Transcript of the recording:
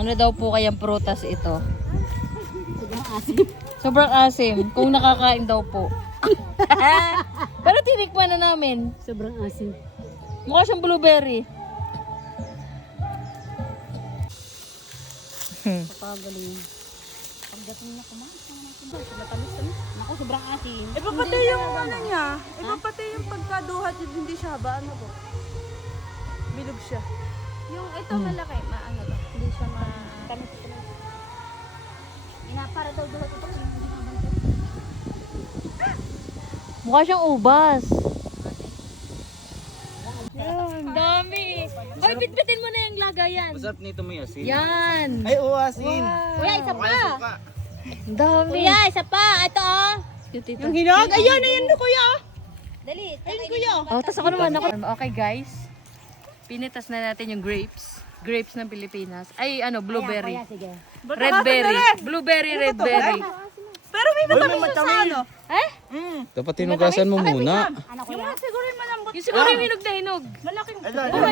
Ano daw po kayang prutas ito? Sobrang asim. Sobrang asim. Kung nakakain daw po. Pero tinikman na namin. Sobrang asim. Mukha siyang blueberry. Papagaling. Pagdating na kumain. Matamis-tamis. Naku, sobrang asim. Iba pati yung ano niya. Iba pati yung pagkaduhat, hindi siya ba? Ano po? Bilog siya. Yung ito malaki, maano to. Hindi siya ma... Tamis. Para daw duhat ito. Hindi naman ito. Mukha siyang ubas. Yan, dami. Hoy, bitbitin mo na yung lagayan. Masarap nito may asin. Yan. Ay, oo, asin. Kuya, isa pa. Ang dami. Kuya, isa pa. Ito oh. Yung Hinog? Ayun, ayun na kuya. Dali. Ayun kuya. Oh, tas ako naman. Okay, guys. Pinitas na natin yung grapes. Grapes ng Pilipinas. Ay, ano, blueberry. Kuya, sige. Red berry. Blueberry, red berry. Pero may matamis siya sa ano. Eh? Dapat tinugasan mo muna. Ano kuya? Siguro yung malambot. Yung siguro yung hinog na hinog. Malaking.